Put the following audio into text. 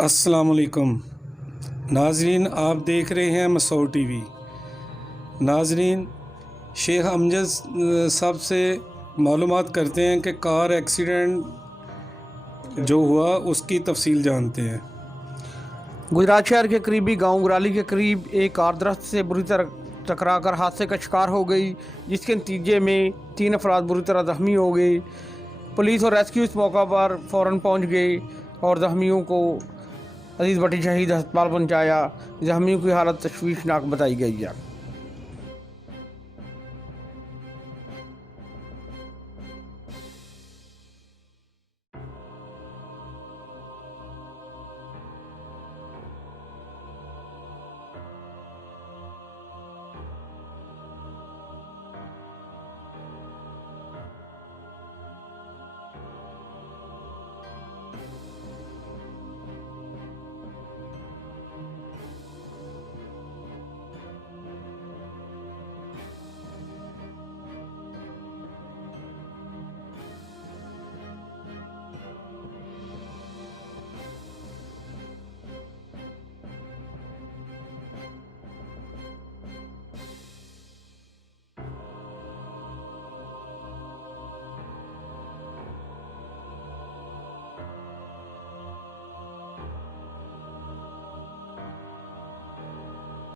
अस्सलामुअलैकुम नाजरीन, आप देख रहे हैं मसौर टीवी। नाजरीन, शेख अमजद साहब से मालूमात करते हैं कि कार एक्सीडेंट जो हुआ उसकी तफसील जानते हैं। गुजरात शहर के करीबी गांव गुराली के करीब एक कार दरख्त से बुरी तरह टकराकर हादसे का शिकार हो गई, जिसके नतीजे में 3 अफराद बुरी तरह जख्मी हो गए। पुलिस और रेस्क्यू इस मौका पर फ़ौरन पहुंच गए और जख्मियों को अजीज़ भट्टी शहीद अस्पताल पहुंचाया। जख्मियों की हालत तशवीशनाक बताई गई है।